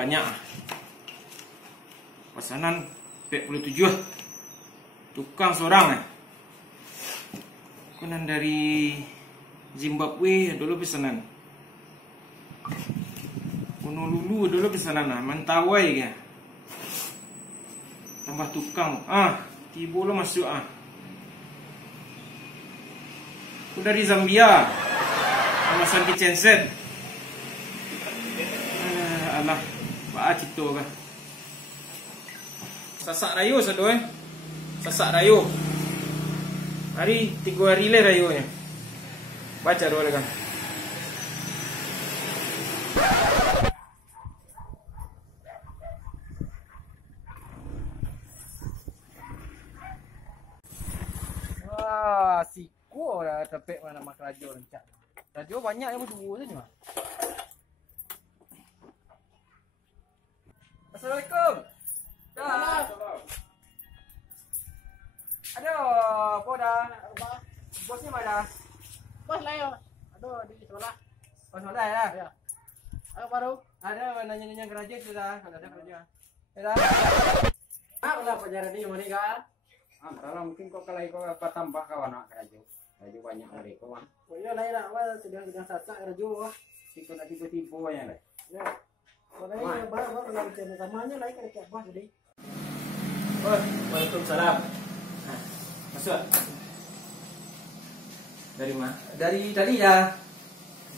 banyak. Pesanan 47. Tukang seorang. Kunan dari Zimbabwe dulu pesanan. Honolulu dulu pesanan. Mentawai ke. Tambah tukang. Tiba lo masuk. Aku dari Zambia. Kawasan Kitchen Set. Alah, Pak Cito kan. Sasak rayu satu Sasak rayu. Hari 3 hari le rayunya. Baca dulu kan. Wah, siko dah tepek mana mak radio rencak. Radio banyak yang berdua saja. Assalamualaikum. Dah. Aduh, apa dah? Bos ni mana? Bos lah ya. Aduh, di sekolah. Oh, sekolah ya? Ya. Apa baru? Ada nanya-nanya kerja sudah, kalau ada kerja. Ya. Lah pelajaran ni mana kan? Antara mungkin kok kalau kau tambah kawan nak kerja. Kerja banyak mereka kan. Oh iya lah ya, awal sedang sasak kerja wah. Sikit nak tiba-tiba yang lain. Ya. Kalau baru kalau bicara tamanya lain kerja bos jadi. Waalaikumsalam. Masuk. Dari mana? Dari tadi ya.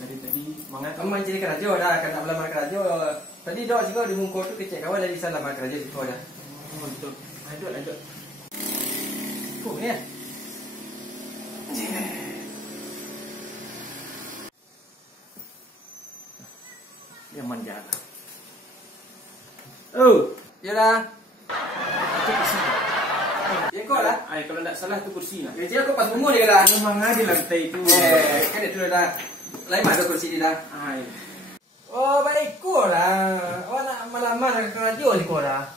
Dari tadi mangat kamu jadi kerja dah, kan nak melamar kerja. Tadi dok juga di muka tu kecek kawan dari sana lamar kerja situ dah. Oh, betul. Lanjut. Kok ni? Yang manja. Oh, ya dah. Itu kursi. Ya kau lah. Kalau tak salah tu kursi lah. Kerja aku pas umur dia dah. Memang ada lantai itu. Kan itu dah. Lain mana kursi dia dah. Oh, baik kau lah. Awak nak melamar kerja ni kau dah.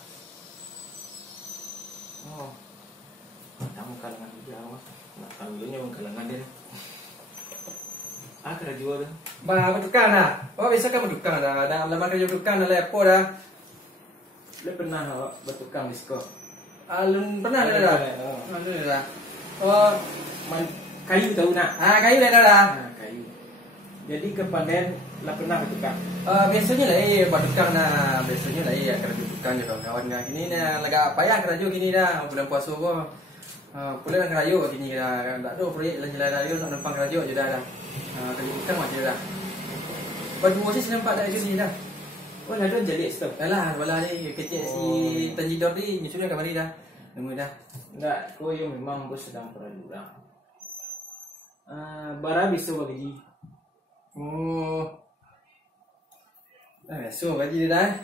Oh. Kamu kalangan Jawa. Nak panggilnya orang kalangan dia. Kerja dah. Bah, bertukang dah. Oh, biasa kan bertukang dah. Dah melamar kerja bertukang dah lepo dah. Le pernah awak bertukang di sekolah? Alun pernah dah. Dah. Oh, kayu tahu nak? Kayu dah. Kayu. Jadi kepandaian lah pernah bertukang. Biasanya lah bertukang dah. Biasanya lah kerja bertukang je kawan dah. Kini dah agak payah kerja kini dah. Bulan puasa pun. Pulang kerja kini dah. Tak ada proyek jalan raya nak numpang kerja je dah. Kerja bertukang macam dah. Baju saya nampak dah sini dah. Oh, dah jadi stop. Dah lah, wala ni kecil si Tanjidor ni nyusul kat mari dah. Nemu dah. Enggak, kau yang memang bos sedang perluran. Bara bisa gaji. Oh. So gaji dia dah.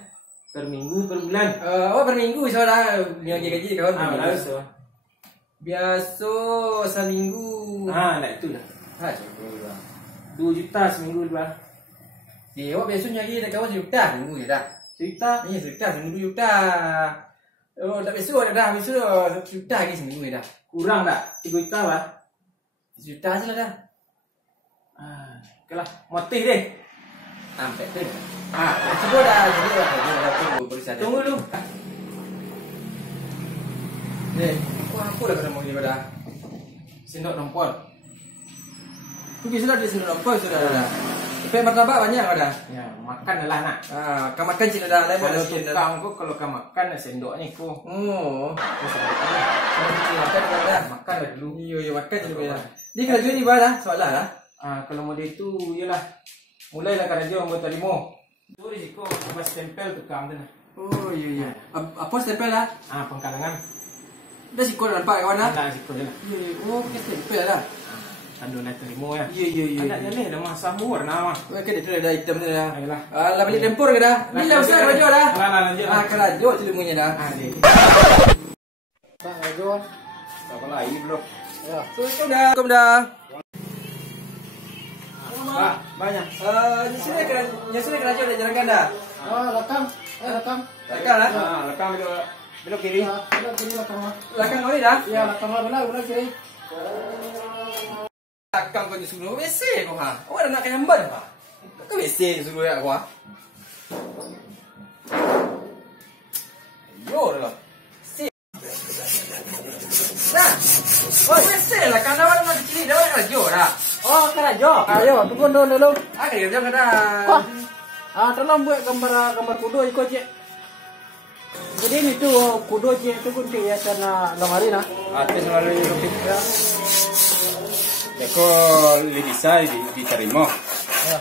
Per minggu, per bulan. Per minggu so dah. Dia gaji kawan. Biasa. Biasa seminggu. Lah itu dah. 2 juta seminggu dah. Dia biasanya lagi dekat kawan juta seminggu je dah. Juta? Ni juta seminggu juta. Oh, tak biasa dah. Biasa juta lagi seminggu je dah. Kurang tak? 3 juta lah. Juta je lah dah. Okeylah, motif deh. Sampai tu. Cuba dah. Jadi tunggu berusaha. Tunggu dulu. Ni, apa dah kena mau ni pada? Sendok dompol. Tu biasa dah di sini dompol sudah dah. Tapi martabak banyak ada. Ya, makan adalah nak. Kau makan cina dah. Lain Kalau mana cina dah. tukang kau kalau kau makan sendoknya kau. Oh. Kau Makan dah. makan dah dulu. Yo makan dulu dah. Di kerja ni mana? Soalan lah. Kalau model itu ialah mulailah kerja membuat limo. Itu risiko apa stempel tukang tu. Oh iya. Apa stempel dah? Pengkalangan. Dah sikit nampak kawan dah. Tak risiko je lah. Oh, stempel dah. Kandungan terima ya. Iya. Anaknya ni dah masa warna mah. Okey, dia tu dah item ni dah. Ayolah. Lah balik tempur ke dah? Ni dah usah kerja dah. Lanjut. Kerja ilmunya dah. Bang kerja. Siapa lagi bro? Ya. Assalamualaikum dah. Pak, banyak. Nyusul kerja dah jalankan dah. Lekang. Lekang. Lekang lah. Lekang belok kiri. Belok kiri lekang. Lekang kau ni dah. Ya, lekang belah kiri. Lekang kau nyusul WC kau ha. Awak dah nak kenyamban ha. Kau WC nyusul ya kau ha. Yo lah. Nah, wes lah karena orang nak dicili dah orang radio dah. Oh, kerajo. Ayo, tunggu dulu. Ah, kerja kena. Tolong buat gambar kudo ikut je. Jadi ini tuh kudo je itu pun kelihatan lemari nah. Artis melalui rupit. Eko bisa diterima. Ya.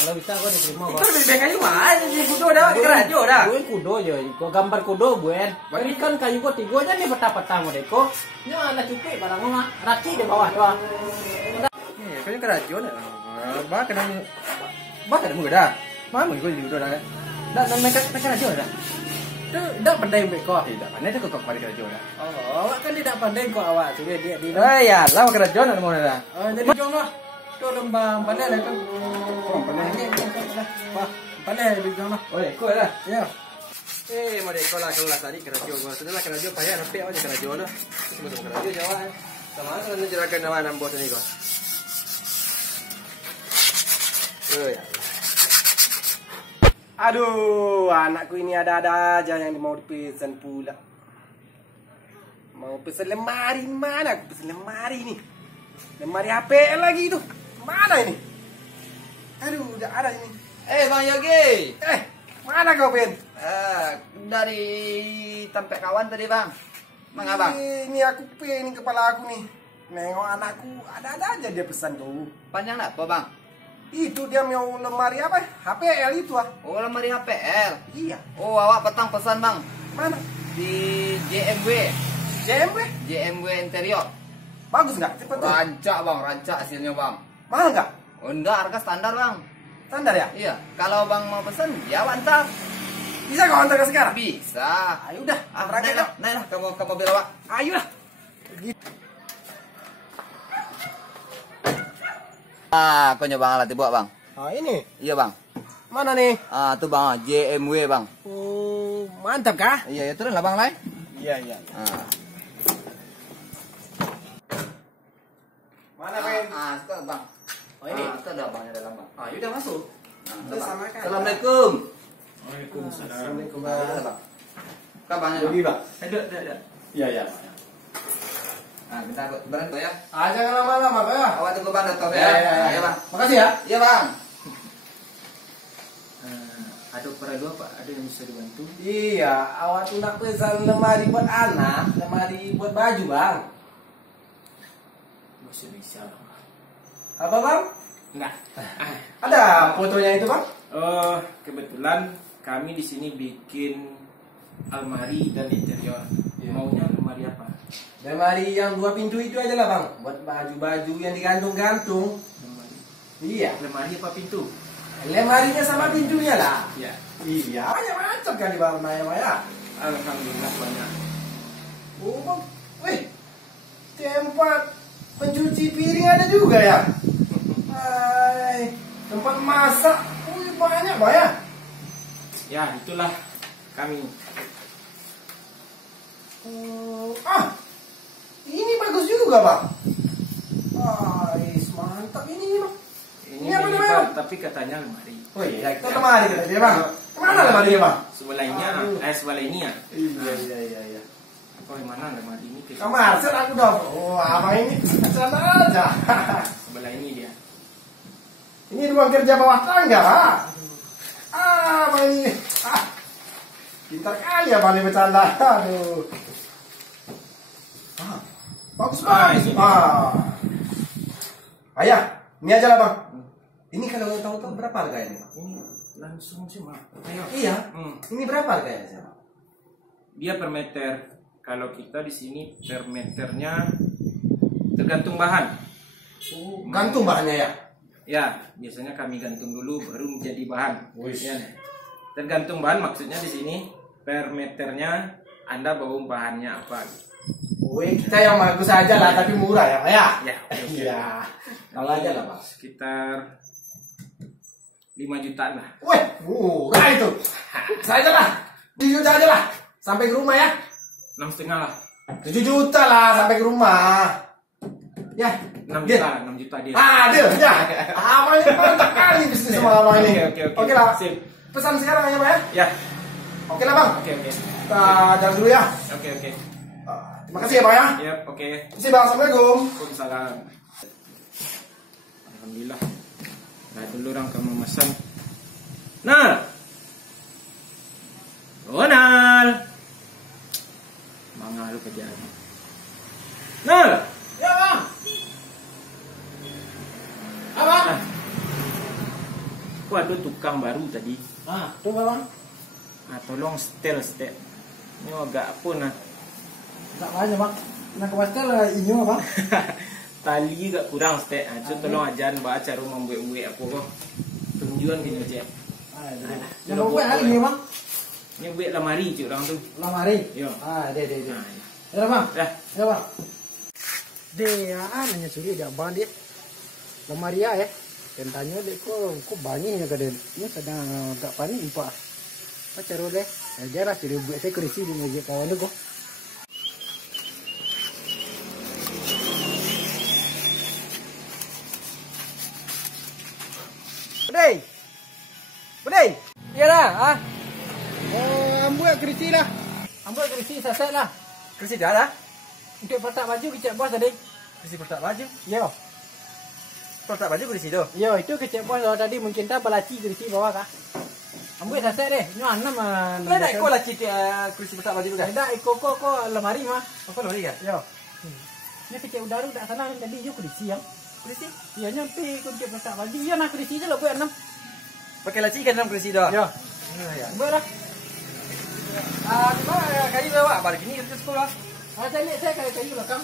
Kalau bisa kau diterima. Kau lebih baik aja mah, di kudo dah, di radio dah. Gue kudo je, kau gambar kudo buen. Bagi kan kayu kau tiga aja nih peta-peta mau deko. Ini ada cukup barang mah, raci di bawah doang. Kau yang radio dah. Bah kena, bah kena muka dah. Mana kau di kudo dah? Dah mereka radio dah. Tidak pandai kau. Tidak, mana tu kau kembali radio dah. Oh, awak kan tidak pandai kau awak. Sudah dia. Ya, lah kerja nak mau dah. Jadi jom lah. Tu lembang pandai lah kan. Pandai di jom lah. Oh, kau dah. Ya. Mau dek lah kalau lah tadi kerja gua. Setelah kerja payah nampak aja kerja dah. Sebelum kerja Jawa. Sama kalau menjerakan nama nam bos ni kau. Oh ya. Aduh, anakku ini ada-ada aja yang mau dipesan pula. Mau pesan lemari mana? Aku pesan lemari ini. Lemari HP lagi itu. Mana ini? Aduh, udah ada ini. Bang Yogi. Mana kau Ben? Dari tempat kawan tadi bang. Bang. Ini aku ini kepala aku nih. Nengok anakku ada-ada aja dia pesan tuh. Panjang nak apa bang? Itu dia mau lemari apa? HPL itu ah. Oh lemari HPL. Iya. Oh awak petang pesan bang. Mana? Di JMW. JMW Interior. bagus nggak? Cepet tuh. Rancak hasilnya bang. Mahal nggak? Oh enggak, harga standar bang. Standar ya? Iya, kalau bang mau pesan, ya antar. Bisa kau antar ke sekarang? Bisa. Ayo udah, Naik lah, ke mobil awak. Ayo lah. Kau nyoba alat dibawa bang. Ini Iya bang. mana nih? Tuh bang, JMW bang. Oh, mantap kah? Iya, itu lah bang lain. Iya. Mana Ben? Itu bang. Oh ini? Itu ada bangnya dalam bang. Yaudah masuk. Sama kan? Assalamualaikum. Assalamualaikum. Ada bang. Kabarnya bang. Bang. Ada. Iya. Minta berhenti ya. Jangan lama-lama, Pak ya. Awak tunggu bang datang Iya. Iya bang. Makasih ya. Iya bang. Ada perlu apa? Ada yang bisa dibantu? Iya, awak tuh nak pesan lemari buat anak, lemari buat baju, Bang. Bisa. Apa, Bang? Enggak. Ada fotonya itu, Bang? Kebetulan kami di sini bikin almari dan interior. Iya. Maunya almari apa? Lemari yang 2 pintu itu aja lah, Bang. Buat baju-baju yang digantung-gantung. Lemari. Iya. Lemari apa pintu? Lemarinya sama pintunya lah. Ya. Iya, macam kali Bang Maya. Alhamdulillah banyak. Oh, Bang. Wih. Tempat pencuci piring ada juga ya? Hai. Tempat masak. Wih, banyak, Bang ya. Ya, itulah kami. Ini bagus juga, Bang. Mantap ini, Bang. Ini apa namanya, minibar, Bang? tapi katanya lemari. Oh iya, kita lemari kita dia, Bang. Mana lemarinya, Bang? Sebelah ini sebelah ini ya. Iya. Oh, yang mana lemari ini? Kamar, aku dong. Oh, apa ini? Sana aja. Sebelah ini dia. Ini ruang kerja bawah tangga, Pak. Apa ini? Pintar kali ya Bang bercanda. Aduh. Bagus banget. Ini. Ayah, ini aja lah, Bang. Ini kalau tahu-tahu berapa harganya, Bang? Ini langsung sih, Mak. Ayo. Iya. Ini berapa harganya, Bang? Dia per meter. Kalau kita di sini per meternya tergantung bahan. Gantung bahannya ya. Ya, biasanya kami gantung dulu baru menjadi bahan. Wis. Ya, tergantung bahan maksudnya di sini per meternya Anda bawa bahannya apa. Wih, kita yang bagus aja lah, tapi murah ya, Pak ya. Ya, Iya. Kalau aja lah, Bang. Sekitar 5 jutaan lah. Wih, murah itu. Saya aja lah. 7 juta aja lah. Sampai ke rumah ya. 6,5 lah. 7 juta lah sampai ke rumah. Ya, 6 Dia. juta, 6 juta dia. Deal, ya. Ini mantap kali bisnis sama Abang ini. Oke. Oke lah. Sip. Pesan sekarang ya, Pak ya. Ya. Oke lah bang. Oke. Kita jalan dulu ya. Oke. Terima kasih ya bang ya. Yap, oke. Terima kasih bang. Assalamualaikum. Waalaikumsalam. Alhamdulillah. Nah, dulu orang kamu memesan. Nal. Oh, Nal. Mangga lu kerjaan. Nal. Ya bang. Abang. Kok ada tukang baru tadi? Tuh bang. Tolong setel. Ini agak apa nah? Tak banyak bang. Nak ke pastel inyo bang. Tali agak kurang setel. Tolong ajaran baca cara membuat apa kok. Tunjuan gini cek. Jangan buat hari ni bang. Ini buat lemari cik orang tu. Lamari. Yo. Dia. Ya bang. Dah. Ya bang. Dia nanya suri dia abang dia. Lamari ya. Dan tanya dia kok banyaknya ke dia. Ini sedang agak panik impak. Macam roleh. Jarah suri buat saya kurisi di meja kawan tu kok. Budai. Ya lah. Ambil kurisi lah. Ambil kurisi selesai lah. Kursi dah lah. Untuk pertak baju kecek bos tadi. Kursi pertak baju. Yo. Pertak baju kursi tu. Yo, itu kecek bos tadi mungkin tak belaci kurisi bawah kah. Ambil selesai deh. Ini anak mah. Kau nak kau lah cik kursi pertak baju tu kan? Ada kok lemari mah. Kau lori kan? Yo. Ini kecek udara tak sana tadi yo kurisi yang. Kursi? Iya nyampe kunci pertak baju. Ya nak kurisi je lah buat 6. Pakai laci kan dalam kursi tu? Yo. Ya. Berah. Kayu bawa balik ni kita sekolah. Cari saya kayu belakang.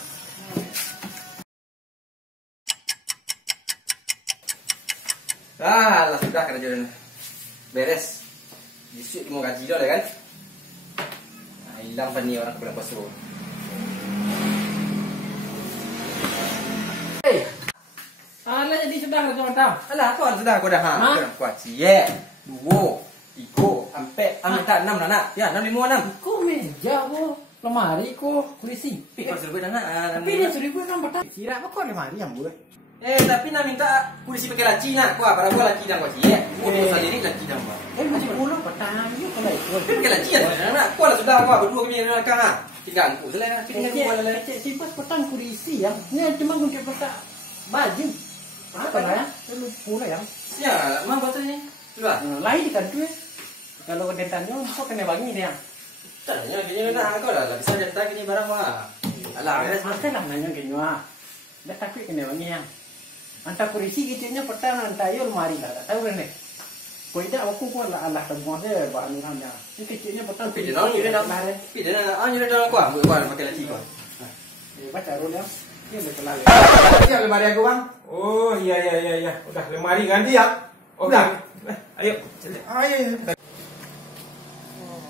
Lah sudah kerja beres. Besok mau gaji dah kan? Hilang pani orang kepada pasu. Alah jadi sudah lah tuan-tuan. Alah kau sudah kau dah Kau kuat cie. 2, 3, 4, tak 6 dah nak. Ya 6, 5, 6. Kau meja ko, lemari ko, kursi. Tapi kau suruh dah nak. Tapi dia suruh gue kan petang. Kira apa kau lemari yang buat? Tapi nak minta kursi pakai laci nak. Kau para gua laci dah kau cie. Kau sendiri laci dah kau. Macam pulau petang you kalau ikut. Pakai laci dah nak. Kau lah sudah kau berdua kami dalam kang ah. Tinggal aku selai. Tinggal aku lah. Simpas petang kursi yang. Ni cuma kunci petak baju. Apa lah ya? Lu pula yang. Ya, mang betul ni. Sudah. Lain kan tu. Kalau dentannya kau kena bagi dia. Tanya gini nak kau lah bisa jatah gini barang wah. Alah, beres Masa lah nanya gini wah. Dah takut kena bagi yang. Antara kursi gitunya petang antara yo lemari lah. Tak tahu kan ni. Kau tidak aku pun Allah tempat dia buat anurannya. Ini kecilnya petang. Tapi dia nak ni dah. Tapi dia nak ni dah kau. Buat pakai laci kau. Baca rolnya. Dia betul lah. Siap lemari aku bang. Oh, iya. Udah lemari ganti ya. Udah. Ayo. Iya.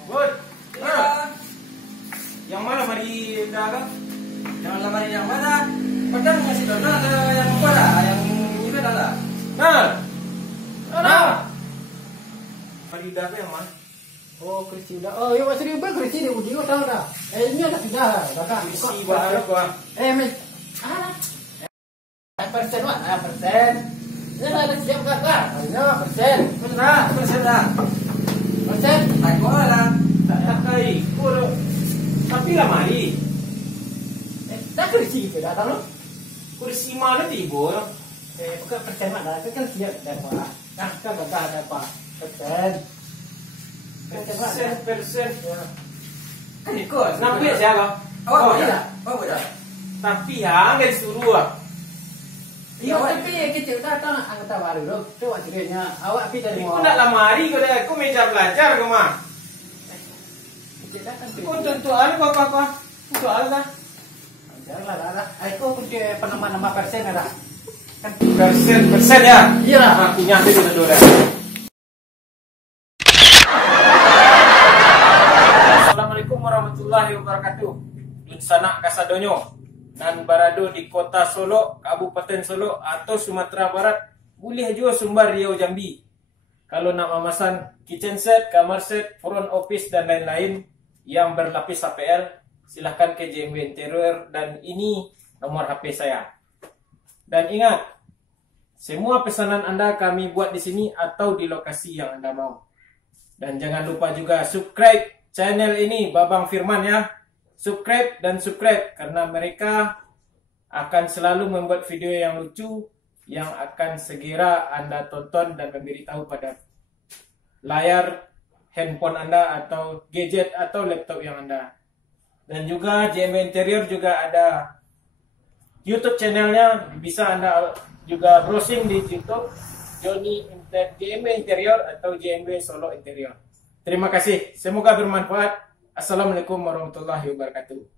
Bud. Yang mana mari dah kan? Yang lemari yang mana? Padahal ngasih dana ada yang apa dah? Yang ini dah ada. Nah. Mari dah yang mana? Oh, kursi dah. Oh, ya masih ribu kursi dia udah tahu dah. Ini dah sudah dah. Kursi baru gua. Men. Persen wah, persen. Ini dah ada siap kata. Ya, persen. Persen dah. Persen. Tak kau lah. Tak kai. Kuro. Tapi lemari. Dah kursi itu dah tahu. Kursi mana tibo? Bukan persen mana? Itu kan siap dah pak. Nah, kan dah ada pak. Persen. Persen. Kan ikut. Nampak siapa? Oh, iya. Oh, dah. Tapi yang disuruh. Iya, tapi kecil dah tahu nak anggota baru tu. Tu akhirnya awak pi dari Aku nak lemari kau dah. Aku meja belajar kau mah. Kecil dah kan. Kau tentu ada apa? Untuk ada. Janganlah. Aku kunci nama persen ada. Kan Persen ya. iya lah. Aku nyampe di Madura. Assalamualaikum warahmatullahi wabarakatuh. Insana kasadonyo dan barado di kota Solo, Kabupaten Solo atau Sumatera Barat, boleh juga Sumbar, Riau, Jambi. Kalau nak memesan kitchen set, kamar set, front office dan lain-lain yang berlapis HPL, silahkan ke JMW Interior dan ini nomor HP saya. Dan ingat, semua pesanan Anda kami buat di sini atau di lokasi yang Anda mau. Dan jangan lupa juga subscribe channel ini Babang Firman ya. Subscribe dan subscribe karena mereka akan selalu membuat video yang lucu yang akan segera Anda tonton dan memberitahu pada layar handphone Anda atau gadget atau laptop yang Anda. Dan juga JMB Interior juga ada YouTube channelnya, bisa Anda juga browsing di YouTube JMB Interior atau JMB Solo Interior. Terima kasih, semoga bermanfaat. Assalamualaikum warahmatullahi wabarakatuh.